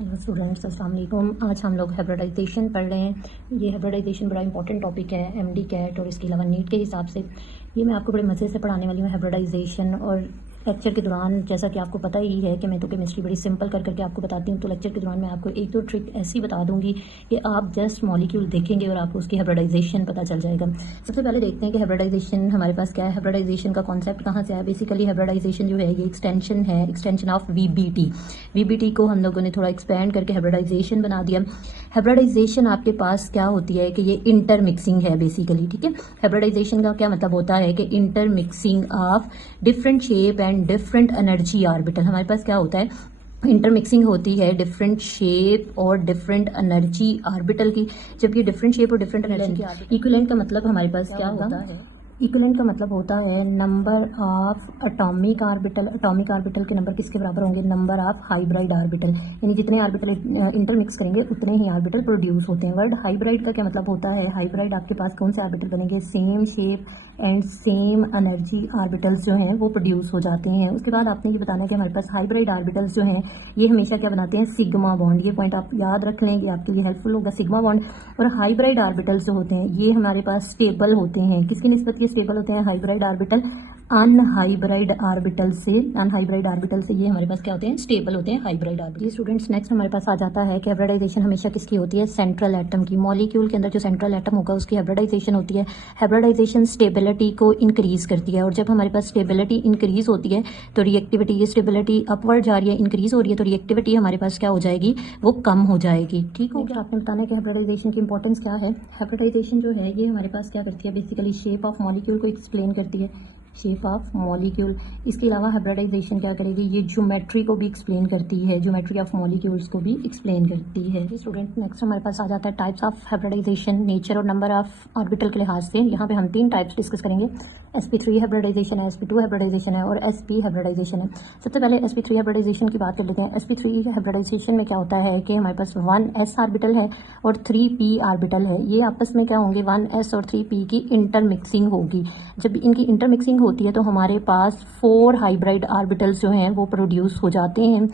Hello students, अस्सलाम वालेकुम। आज हम लोग हाइब्रिडाइजेशन पढ़ रहे हैं। ये हाइब्रिडाइजेशन बड़ा इंपॉर्टेंट टॉपिक है एमडी कैट और इसके अलावा नीट के हिसाब से। ये मैं आपको बड़े मज़े से पढ़ाने वाली हूँ हाइब्रिडाइजेशन। और लेक्चर के दौरान जैसा कि आपको पता ही है कि मैं तो केमिस्ट्री बड़ी सिंपल कर करके आपको बताती हूँ, तो लेक्चर के दौरान मैं आपको एक दो ट्रिक ऐसी बता दूंगी कि आप जस्ट मॉलिक्यूल देखेंगे और आपको उसकी हाइब्रिडाइजेशन पता चल जाएगा। सबसे पहले देखते हैं कि हाइब्रिडाइजेशन हमारे पास क्या है। हाइब्रिडाइजेशन का कॉन्सेप्ट कहाँ से आया। बेसिकली हाइब्रिडाइजेशन जो है ये एक्सटेंशन है, एक्सटेंशन ऑफ वीबीटी को हम लोगों ने थोड़ा एक्सपेंड करके हाइब्रिडाइजेशन बना दिया। हाइब्रिडाइजेशन आपके पास क्या होती है कि ये इंटरमिक्सिंग है बेसिकली, ठीक है। हाइब्रिडाइजेशन का क्या मतलब होता है कि intermixing of different shape and different energy orbital. हमारे पास क्या होता है, इंटरमिक्सिंग होती है डिफरेंट शेप और डिफरेंट एनर्जी ऑर्बिटल की। जब ये डिफरेंट शेप और डिफरेंट एनर्जी इक्विवेलेंट का मतलब हमारे पास क्या होता है, इक्विवेलेंट का मतलब होता है number of atomic orbital. Atomic orbital के नंबर किसके बराबर होंगे, नंबर ऑफ हाइब्रिड ऑर्बिटल। यानी जितने ऑर्बिटल इंटरमिक्स करेंगे उतने ही ऑर्बिटल प्रोड्यूस होते हैं। वर्ड हाइब्रिड का क्या मतलब होता है, हाइब्रिड आपके पास कौन से ऑर्बिटल बनेंगे, same shape and same energy orbitals जो हैं वो प्रोड्यूस हो जाते हैं। उसके बाद आपने ये बताना है कि हमारे पास हाइब्रिड ऑर्बिटल्स जो हैं ये हमेशा क्या बनाते हैं, सिग्मा बॉन्ड। ये पॉइंट आप याद रख लें, ये आपके लिए हेल्पफुल होगा, सिग्मा बॉन्ड। और हाइब्रिड ऑर्बिटल्स जो होते हैं ये हमारे पास स्टेबल होते हैं। किसकी निस्बत ये स्टेबल होते हैं, हाइब्रिड ऑर्बिटल अनहाइब्रिड ऑर्बिटल से। अनहाइब्रिड ऑर्बिटल से ये हमारे पास क्या होते हैं, स्टेबल होते हैं हाइब्रिड ऑर्बिटल। स्टूडेंट्स नेक्स्ट हमारे पास आ जाता है कि हाइब्रिडाइजेशन हमेशा किसकी होती है, सेंट्रल एटम की। मॉलिक्यूल के अंदर जो सेंट्रल एटम होगा उसकी हाइब्रिडाइजेशन होती है। हाइब्रिडाइजेशन स्टेबिलिटी को इंक्रीज करती है, और जब हमारे पास स्टेबिलिटी इंक्रीज होती है तो रिएक्टिविटी, ये स्टेबिलिटी अपवर्ड जा रही है, इंक्रीज हो रही है, तो रिएक्टिविटी हमारे पास क्या हो जाएगी, वो कम हो जाएगी। ठीक हो गया। आपने बताना है कि हाइब्रिडाइजेशन की इंपॉर्टेंस क्या है। हाइब्रिडाइजेशन जो है ये हमारे पास क्या करती है, बेसिकली शेप ऑफ मॉलिक्यूल को एक्सप्लेन करती है, शेप ऑफ मॉलिक्यूल। इसके अलावा हाइब्रिडाइजेशन क्या करेगी, ये ज्योमेट्री को भी एक्सप्लेन करती है, ज्योमेट्री ऑफ मॉलिक्यूल्स को भी एक्सप्लेन करती है। स्टूडेंट नेक्स्ट हमारे पास आ जाता है टाइप्स ऑफ हाइब्रिडाइजेशन, नेचर और नंबर ऑफ ऑर्बिटल के लिहाज से। यहाँ पे हम 3 टाइप्स डिस्कस करेंगे। sp3 हाइब्रिडाइजेशन है, sp2 हाइब्रिडाइजेशन है और sp हाइब्रिडाइजेशन है। सबसे पहले sp3 हाइब्रिडाइजेशन की बात कर लेते हैं। sp3 हाइब्रिडाइजेशन में क्या होता है कि हमारे पास 1s ऑर्बिटल है और 3p ऑर्बिटल है। ये आपस में क्या होंगे, 1s और 3p की इंटरमिक्सिंग होगी। जब इनकी इंटरमिक्सिंग होती है तो हमारे पास 4 हाइब्रिड ऑर्बिटल्स जो हैं वो प्रोड्यूस हो जाते हैं।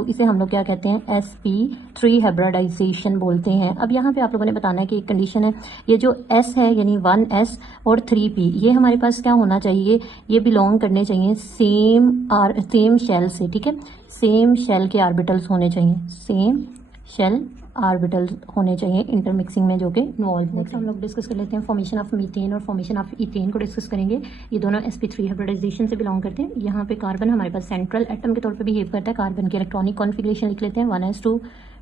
इसे हम लोग क्या कहते हैं, sp3 हाइब्रिडाइजेशन बोलते हैं। अब यहाँ पे आप लोगों ने बताना है कि एक कंडीशन है, ये जो s है यानी 1s और 3p ये हमारे पास क्या होना चाहिए, ये बिलोंग करने चाहिए सेम शेल से, ठीक है। सेम शेल के ऑर्बिटल्स होने चाहिए, सेम शेल ऑर्बिटल्स होने चाहिए इंटरमिक्सिंग में जो कि इन्वॉल्व होते हैं। हम लोग डिस्कस कर लेते हैं फॉर्मेशन ऑफ मीथेन और फॉर्मेशन ऑफ इथेन को डिस्कस करेंगे। ये दोनों sp3 हाइब्रिडाइजेशन से बिलोंग करते हैं। यहाँ पे कार्बन हमारे पास सेंट्रल एटम के तौर पे बिहेव करता है। कार्बन की इलेक्ट्रॉनिक कॉन्फिगरेशन लिख लेते हैं, 1s2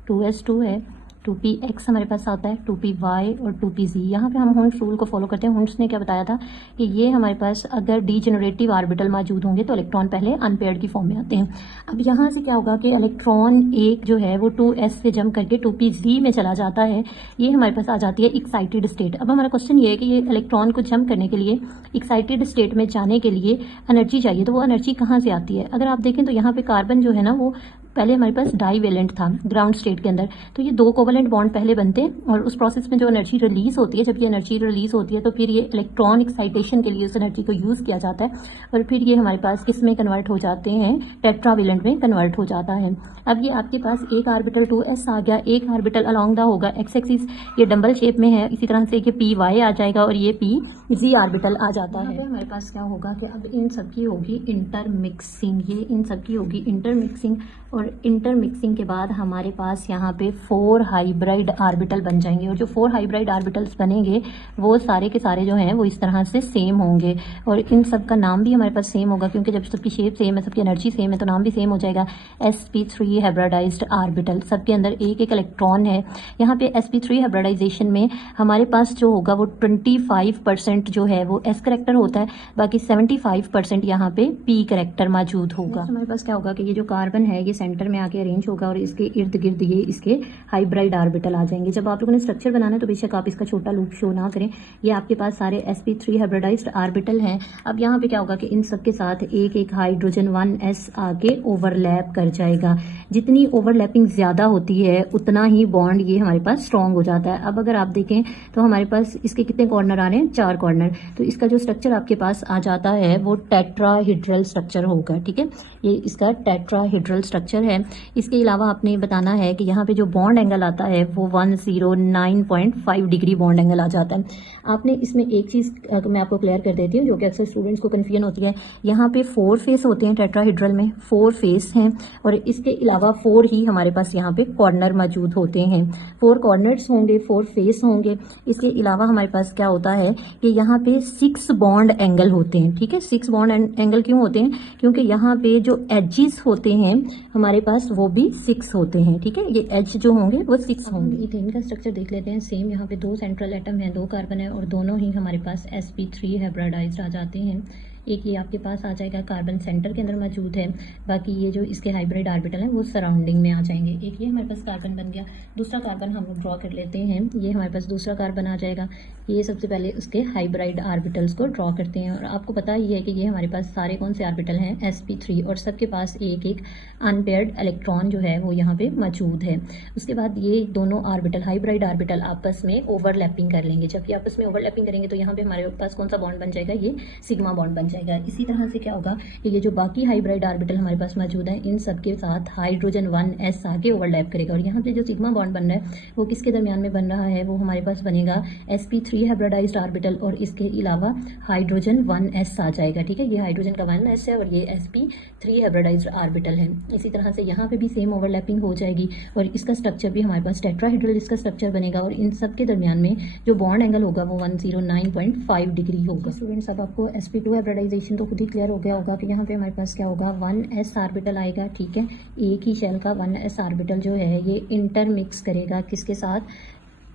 2s2 है, 2px हमारे पास आता है, 2py और 2pz। यहाँ पे हम हुंस रूल को फॉलो करते हैं। हुंस ने क्या बताया था कि ये हमारे पास अगर डीजेनरेटिव ऑर्बिटल मौजूद होंगे तो इलेक्ट्रॉन पहले अनपेयर्ड की फॉर्म में आते हैं। अब यहाँ से क्या होगा कि इलेक्ट्रॉन एक जो है वो 2s से जंप करके 2pz में चला जाता है। ये हमारे पास आ जाती है एक्साइटेड स्टेट। अब हमारा क्वेश्चन ये है कि ये इलेक्ट्रॉन को जंप करने के लिए, एक्साइटेड स्टेट में जाने के लिए एनर्जी चाहिए, तो वो एनर्जी कहाँ से आती है। अगर आप देखें तो यहाँ पे कार्बन जो है ना वो पहले हमारे पास डाईवेलेंट था ग्राउंड स्टेट के अंदर, तो ये 2 कोवेलेंट बॉन्ड पहले बनते हैं और उस प्रोसेस में जो एनर्जी रिलीज होती है, जब ये एनर्जी रिलीज होती है तो फिर ये इलेक्ट्रॉन एक्साइटेशन के लिए उस एनर्जी को यूज किया जाता है और फिर ये हमारे पास किस में कन्वर्ट हो जाते हैं, टेट्रावेलेंट में कन्वर्ट हो जाता है। अब ये आपके पास एक ऑर्बिटल 2s आ गया, एक ऑर्बिटल अलोंग द होगा एक्स एक्सिस, ये डबल शेप में है। इसी तरह से ये py आ जाएगा और ये pz ऑर्बिटल आ जाता है। हमारे पास क्या होगा कि अब इन सबकी होगी इंटरमिक्सिंग, ये इन सबकी होगी इंटरमिक्सिंग, और इंटरमिक्सिंग के बाद हमारे पास यहाँ पे 4 हाइब्रिड ऑर्बिटल बन जाएंगे। और जो 4 हाइब्रिड ऑर्बिटल्स बनेंगे वो सारे के सारे जो हैं वो इस तरह से सेम होंगे और इन सब का नाम भी हमारे पास सेम होगा, क्योंकि जब सबकी शेप सेम है, सबकी एनर्जी सेम है, तो नाम भी सेम हो जाएगा, sp3 हाइब्रिडाइज्ड ऑर्बिटल। सबके अंदर एक एक इलेक्ट्रॉन है। यहाँ पे sp3 हाइब्रिडाइजेशन में हमारे पास जो होगा वो 25% जो है वो s करेक्टर होता है, बाकी 75% यहाँ पे p करेक्टर मौजूद होगा। हमारे पास क्या होगा कि ये जो कार्बन है ये सेंटर में आके अरेंज होगा और इसके इर्द गिर्द ये इसके हाइब्रिड ऑर्बिटल आ जाएंगे। जब आप लोगों ने स्ट्रक्चर बनाना है तो बेशक आप इसका छोटा लूप शो ना करें। ये आपके पास सारे sp3 हाइब्रिडाइज्ड ऑर्बिटल हैं। अब यहाँ पे क्या होगा कि इन सब के साथ एक एक हाइड्रोजन 1s आगे ओवरलैप कर जाएगा। जितनी ओवरलैपिंग ज्यादा होती है उतना ही बॉन्ड ये हमारे पास स्ट्रॉन्ग हो जाता है। अब अगर आप देखें तो हमारे पास इसके कितने कॉर्नर आ रहे हैं, 4 कॉर्नर, तो इसका जो स्ट्रक्चर आपके पास आ जाता है वो टेट्राहेड्रल स्ट्रक्चर होगा, ठीक है। ये इसका टेट्राहेड्रल स्ट्रक्चर स्ट्रक्चर है। इसके अलावा आपने बताना है कि यहाँ पे जो बॉन्ड एंगल आता है वो 109.5 डिग्री बॉन्ड एंगल आ जाता है। आपने इसमें एक चीज़ मैं आपको क्लियर कर देती हूँ जो कि अक्सर स्टूडेंट्स को कन्फ्यूजन होती है। यहाँ पे 4 फेस होते हैं, टेट्राहेड्रल में 4 फेस हैं और इसके अलावा 4 ही हमारे पास यहाँ पे कॉर्नर मौजूद होते हैं। 4 कॉर्नर्स होंगे, 4 फेस होंगे। इसके अलावा हमारे पास क्या होता है कि यहाँ पे 6 बॉन्ड एंगल होते हैं। ठीक है, 6 बॉन्ड एंगल क्यों होते हैं? क्योंकि यहाँ पे जो एजेस होते हैं हमारे पास वो भी 6 होते हैं। ठीक है, ये एज जो होंगे वो 6 होंगे। इथेन का स्ट्रक्चर देख लेते हैं। सेम यहाँ पे 2 सेंट्रल एटम है, 2 कार्बन है और दोनों ही हमारे पास sp3 हाइब्रिडाइज्ड आ जाते हैं। एक ये आपके पास आ जाएगा, कार्बन सेंटर के अंदर मौजूद है, बाकी ये जो इसके हाइब्रिड ऑर्बिटल हैं वो सराउंडिंग में आ जाएंगे। एक ये हमारे पास कार्बन बन गया, दूसरा कार्बन हम लोग ड्रॉ कर लेते हैं। ये हमारे पास दूसरा कार्बन आ जाएगा। ये सबसे पहले उसके हाइब्रिड ऑर्बिटल्स को ड्रॉ करते हैं और आपको पता ही है कि ये हमारे पास सारे कौन से ऑर्बिटल हैं, sp3, और सबके पास एक एक अनपेयर्ड इलेक्ट्रॉन जो है वो यहाँ पे मौजूद है। उसके बाद ये दोनों ऑर्बिटल, हाइब्रिड ऑर्बिटल आपस में ओवरलैपिंग कर लेंगे। जब ये आपस में ओवरलैपिंग करेंगे तो यहाँ पे हमारे पास कौन सा बॉन्ड बन जाएगा, ये सिग्मा बॉन्ड बन जाएगा। इसी तरह से क्या होगा कि ये जो बाकी हाइब्रिड ऑर्बिटल हमारे पास मौजूद है इन सब के साथ हाइड्रोजन 1s आके ओवरलैप करेगा और यहाँ पे जो सिग्मा बॉन्ड बन रहा है वो किसके दरमियान में बन रहा है, वो हमारे पास बनेगा sp3 हाइब्रिडाइज्ड ऑर्बिटल और इसके अलावा हाइड्रोजन 1s आ जाएगा। ठीक है, ये हाइड्रोजन का 1s है और ये sp3 हाइब्रिडाइज्ड ऑर्बिटल है। इसी तरह से यहाँ पे भी सेम ओवरलैपिंग हो जाएगी और इसका स्ट्रक्चर भी हमारे पास टेट्राहेड्रल इसका स्ट्रक्चर बनेगा और इन सब के दरमियान में जो बॉन्ड एंगल होगा वो 109.5 डिग्री होगा। स्टूडेंट्स, अब आपको sp2 हाइब्रिडाइजेशन तो खुद ही क्लियर हो गया होगा कि यहाँ पे हमारे पास क्या होगा, 1s ऑर्बिटल आएगा। ठीक है, एक ही शेल का 1s ऑर्बिटल जो है ये इंटरमिक्स करेगा किसके साथ,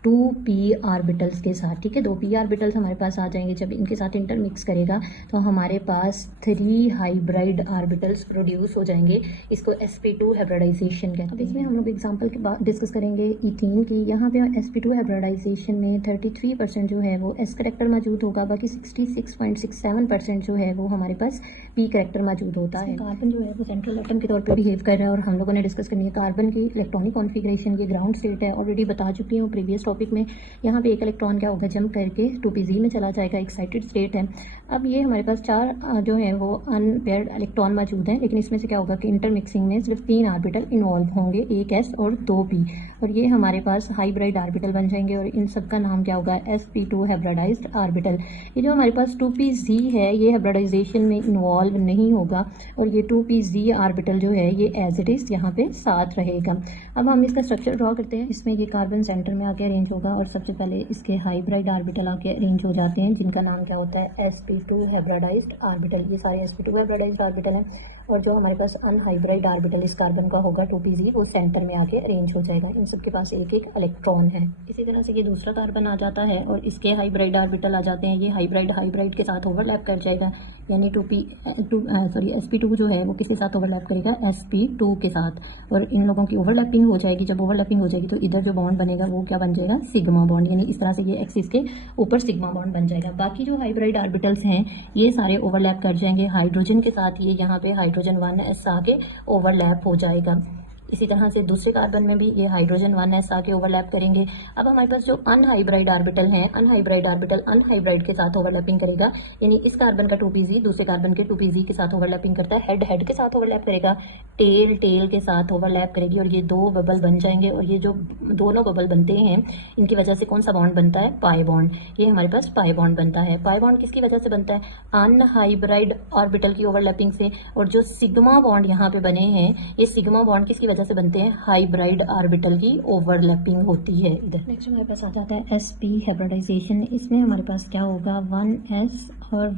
2p ऑर्बिटल्स के साथ। ठीक है, 2p ऑर्बिटल्स हमारे पास आ जाएंगे। जब इनके साथ इंटरमिक्स करेगा तो हमारे पास 3 हाइब्रिड ऑर्बिटल्स प्रोड्यूस हो जाएंगे। इसको sp2 हाइब्रिडाइजेशन कहते हैं। अब इसमें हम लोग एग्जांपल के बाद डिस्कस करेंगे इथीन की। यहाँ पे sp2 हाइब्रिडाइजेशन में 33% जो है वो s करेक्टर मौजूद होगा, बाकी 66.67% जो है वो हमारे पास p करेक्टर मौजूद होता है। कार्बन जो है वो सेंट्रल एटम के तौर पर बिहेव कर रहा है और हम लोगों ने डिस्कस करनी है कार्बन की इलेक्ट्रॉनिक कॉन्फिगरेशन। ये ग्राउंड स्टेट है, ऑलरेडी बता चुकी हूँ प्रीवियस टॉपिक में। यहाँ पे एक इलेक्ट्रॉन क्या होगा, जंप करके 2pz में चला जाएगा, एक्साइटेड स्टेट है। अब ये हमारे पास 4 जो है वो अनपेयर्ड इलेक्ट्रॉन मौजूद हैं, लेकिन इसमें से क्या होगा कि इंटरमिक्सिंग में सिर्फ 3 ऑर्बिटल इन्वॉल्व होंगे, एक s और 2p, और ये हमारे पास हाइब्रिड ऑर्बिटल बन जाएंगे और इन सब का नाम क्या होगा, sp2 हाइब्रिडाइज्ड ऑर्बिटल। ये जो हमारे पास 2pz है ये हाइब्रिडाइजेशन में इन्वॉल्व नहीं होगा और ये 2pz ऑर्बिटल जो है ये एज इट इज यहाँ पे साथ रहेगा। अब हम इसका स्ट्रक्चर ड्रॉ करते हैं। इसमें ये कार्बन सेंटर में आके अरेंज होगा और सबसे पहले इसके हाइब्रिड ऑर्बिटल आके अरेंज हो जाते हैं जिनका नाम क्या होता है, sp2 हाइब्रिडाइज्ड ऑर्बिटल। ये सारे sp2 हाइब्रिडाइज्ड ऑर्बिटल हैं और जो हमारे पास अनहाइब्रिड ऑर्बिटल इस कार्बन का होगा 2pz, वो सेंटर में आके अरेंज हो जाएगा। इन सब के पास एक एक इलेक्ट्रॉन है। इसी तरह से ये दूसरा कार्बन आ जाता है और इसके हाइब्रिड ऑर्बिटल आ जाते हैं। ये हाइब्रिड के साथ ओवरलैप कर जाएगा, यानी sp2 जो है वो किसके साथ ओवरलैप करेगा, sp2 के साथ, और इन लोगों की ओवरलैपिंग हो जाएगी। जब ओवरलैपिंग हो जाएगी तो इधर जो बॉन्ड बनेगा वो क्या बन जाएगा, सिग्मा बॉन्ड, यानी इस तरह से ये एक्सिस के ऊपर सिग्मा बॉन्ड बन जाएगा। बाकी जो हाइब्रिड ऑर्बिटल्स हैं ये सारे ओवरलैप कर जाएंगे हाइड्रोजन के साथ। ये यहाँ पे हाइड्रोजन 1s आके ओवरलैप हो जाएगा। इसी तरह से दूसरे कार्बन में भी ये हाइड्रोजन 1s आके ओवरलैप करेंगे। अब हमारे पास जो अनहाइब्रिड ऑर्बिटल हैं, अनहाइब्रिड ऑर्बिटल अनहाइब्रिड के साथ ओवरलैपिंग करेगा, यानी इस कार्बन का 2pz दूसरे कार्बन के 2pz के साथ ओवरलैपिंग करता है। हेड के साथ ओवरलैप करेगा, टेल के साथ ओवरलैप करेगी और ये 2 बबल बन जाएंगे। और ये जो दोनों बबल बनते हैं इनकी वजह से कौन सा बॉन्ड बनता है, पाई बॉन्ड। ये हमारे पास पाई बॉन्ड बनता है। पाई बॉन्ड किसकी वजह से बनता है, अनहाइब्रिड ऑर्बिटल की ओवरलैपिंग से। और जो सिग्मा बॉन्ड यहाँ पे बने हैं ये सिग्मा बॉन्ड किसकी वजह से बनते हैं, हाइब्रिड ऑर्बिटल की ओवरलैपिंग होती है इधर। नेक्स्ट हमारे पास आ जाता है sp हाइब्रिडाइजेशन। इसमें हमारे पास क्या होगा, 1s और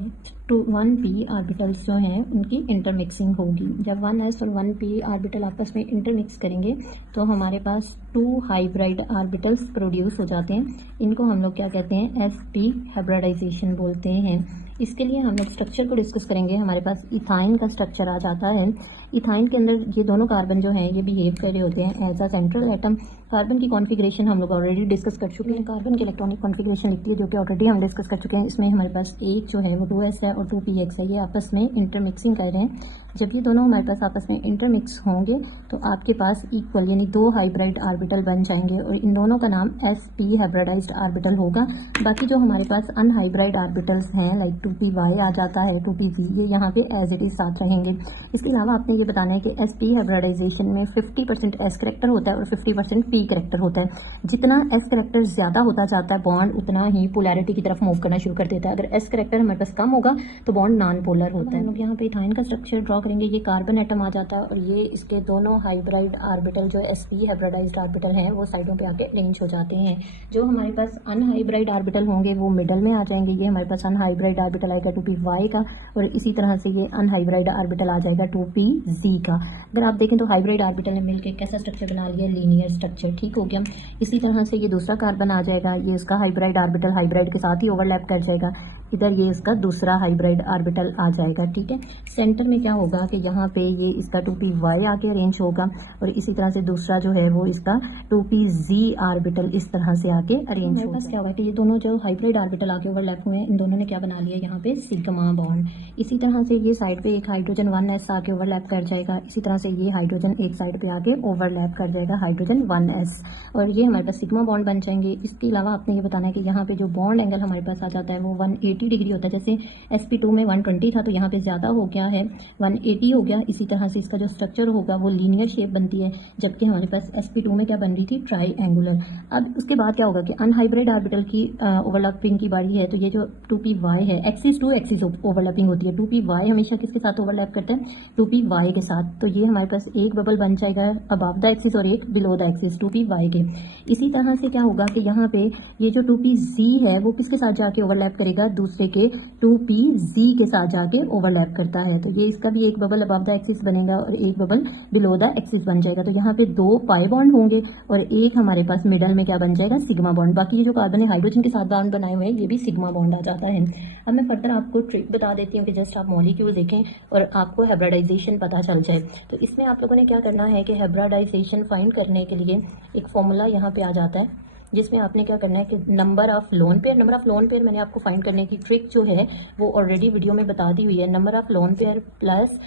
1p ऑर्बिटल्स जो हैं उनकी इंटरमिक्सिंग होगी। जब 1s और 1p ऑर्बिटल आपस में इंटरमिक्स करेंगे तो हमारे पास 2 हाइब्रिड ऑर्बिटल्स प्रोड्यूस हो जाते हैं। इनको हम लोग क्या कहते हैं, sp हाइब्रिडाइजेशन बोलते हैं। इसके लिए हम लोग स्ट्रक्चर को डिस्कस करेंगे। हमारे पास इथाइन का स्ट्रक्चर आ जाता है। इथाइन के अंदर ये दोनों कार्बन जो हैं ये बिहेव कर रहे होते हैं as a central atom. Carbon की कॉन्फ़िगरेशन हम लोग ऑलरेडी डिस्कस कर चुके हैं। कार्बन की इलेक्ट्रॉनिक कॉन्फ़िगरेशन लिखती है जो कि ऑलरेडी हम डिस्कस कर चुके हैं। इसमें हमारे पास एक जो है वो 2s है और 2px है, ये आपस में इंटरमिक्सिंग कर रहे हैं। जब ये दोनों हमारे पास आपस में इंटरमिक्स होंगे तो आपके पास इक्वल यानी 2 हाइब्रिड ऑर्बिटल बन जाएंगे और इन दोनों का नाम sp हाइब्रिडाइज्ड ऑर्बिटल होगा। बाकी जो हमारे पास अनहाइब्रिड ऑर्बिटल्स हैं लाइक 2py आ जाता है, 2pz, ये यहाँ पे एज इट इज साथ रहेंगे। इसके अलावा आपने ये बताना है कि sp हाइब्रिडाइजेशन में 50% s करेक्टर होता है और 50% p करेक्टर होता है। जितना s करेक्टर ज़्यादा होता जाता है बॉन्ड उतना ही पोलैरिटी की तरफ मूव करना शुरू कर देता है। अगर s करेक्टर हमारे पास कम होगा तो बॉन्ड नॉन पोलर होता है। हम लोग यहाँ पे इथाइन का स्ट्रक्चर ड्रॉ करेंगे, ये कार्बन एटम आ जाता है और ये इसके दोनों हाइब्रिड ऑर्बिटल जो sp हाइब्रिडाइज्ड ऑर्बिटल हैं वो साइडों पे आके अरेंज हो जाते हैं। जो हमारे पास अनहाइब्रिड ऑर्बिटल होंगे वो मिडल में आ जाएंगे। ये हमारे पास अनहाइब्रिड ऑर्बिटल आएगा 2py का और इसी तरह से ये अनहाइब्रिड ऑर्बिटल आ जाएगा 2pz का। अगर आप देखें तो हाइब्रिड ऑर्बिटल ने मिलकर कैसा स्ट्रक्चर बना लिया, लीनियर स्ट्रक्चर, ठीक हो गया। इसी तरह से ये दूसरा कार्बन आ जाएगा, ये इसका हाइब्रिड ऑर्बिटल हाइब्रिड के साथ ही ओवरलैप कर जाएगा। इधर ये इसका दूसरा हाइब्रिड ऑर्बिटल आ जाएगा, ठीक है। सेंटर में क्या होगा कि यहाँ पे ये इसका 2py आके अरेंज होगा और इसी तरह से दूसरा जो है वो इसका 2pz ऑर्बिटल इस तरह से आके अरेंज होगा। क्या होगा कि ये दोनों जो हाइब्रिड ऑर्बिटल आके ओवरलैप हुए हैं इन दोनों ने क्या बना लिया यहाँ पे सिग्मा बॉन्ड। इसी तरह से ये साइड पे एक हाइड्रोजन 1s आके ओवरलैप कर जाएगा। इसी तरह से ये हाइड्रोजन एक साइड पे आके ओवरलैप कर जाएगा हाइड्रोजन 1s और ये हमारे पास सिग्मा बॉन्ड बन जाएंगे। इसके अलावा आपने ये बताना है कि यहाँ पे जो बॉन्ड एंगल हमारे पास आ जाता है वो 180 डिग्री होता है। जैसे sp2 में 120 था तो यहाँ पे ज़्यादा हो गया है, 180 हो गया। इसी तरह से इसका जो स्ट्रक्चर होगा वो लीनियर शेप बनती है, जबकि हमारे पास sp2 में क्या बन रही थी, ट्राईएंगुलर। अब उसके बाद क्या होगा कि अनहाइब्रिड ऑर्बिटल की ओवरलैपिंग की बारी है। तो ये जो 2py है, एक्सिस टू एक्सिस ओवरलैपिंग होती है। 2py हमेशा किसके साथ ओवरलैप करते हैं, 2py के साथ। तो ये हमारे पास एक बबल बन जाएगा अबव द एक्सिस और एक बिलो द एक्सिस 2py के। इसी तरह से क्या होगा कि यहाँ पे ये जो 2pz है वो किसके साथ जाके ओवरलैप करेगा, दूसरे के 2pz के साथ जाके ओवरलैप करता है। तो ये इसका भी एक बबल अबव द एक्सिस बनेगा और एक बबल बिलो द एक्सिस बन जाएगा। तो यहाँ पे 2 पाई बॉन्ड होंगे और एक हमारे पास मिडल में क्या बन जाएगा, सिग्मा बॉन्ड। बाकी ये जो कार्बन है हाइड्रोजन के साथ बॉन्ड बनाए हुए हैं ये भी सिग्मा बॉन्ड आ जाता है। अब मैं फर्दर आपको ट्रिक बता देती हूँ कि जस्ट आप मॉलिक्यूल देखें और आपको हाइब्रिडाइजेशन पता चल जाए। तो इसमें आप लोगों ने क्या करना है कि हाइब्रिडाइजेशन फाइंड करने के लिए एक फॉर्मूला यहाँ पे आ जाता है जिसमें आपने क्या करना है कि नंबर ऑफ लोन पेयर मैंने आपको फाइंड करने की ट्रिक जो है वो ऑलरेडी वीडियो में बता दी हुई है। Number of lone pair plus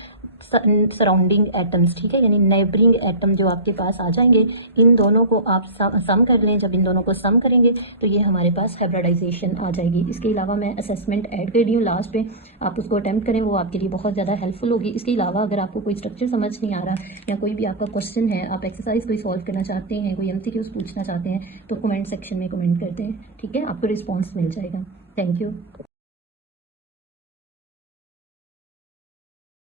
surrounding atoms, ठीक है, यानी नेबरिंग एटम जो आपके पास आ जाएंगे इन दोनों को आप सम कर लें। जब इन दोनों को सम करेंगे तो ये हमारे पास हाइब्रिडाइजेशन आ जाएगी। इसके अलावा मैं असेसमेंट ऐड कर दी हूँ लास्ट पे, आप उसको अटैम्प्ट करें, वो आपके लिए बहुत ज़्यादा हेल्पफुल होगी। इसके अलावा अगर आपको कोई स्ट्रक्चर समझ नहीं आ रहा या कोई भी आपका क्वेश्चन है, आप एक्सरसाइज कोई सॉल्व करना चाहते हैं, कोई MCQs पूछना चाहते हैं तो कमेंट सेक्शन में कमेंट करते हैं, ठीक है, आपको रिस्पॉन्स मिल जाएगा। Thank you.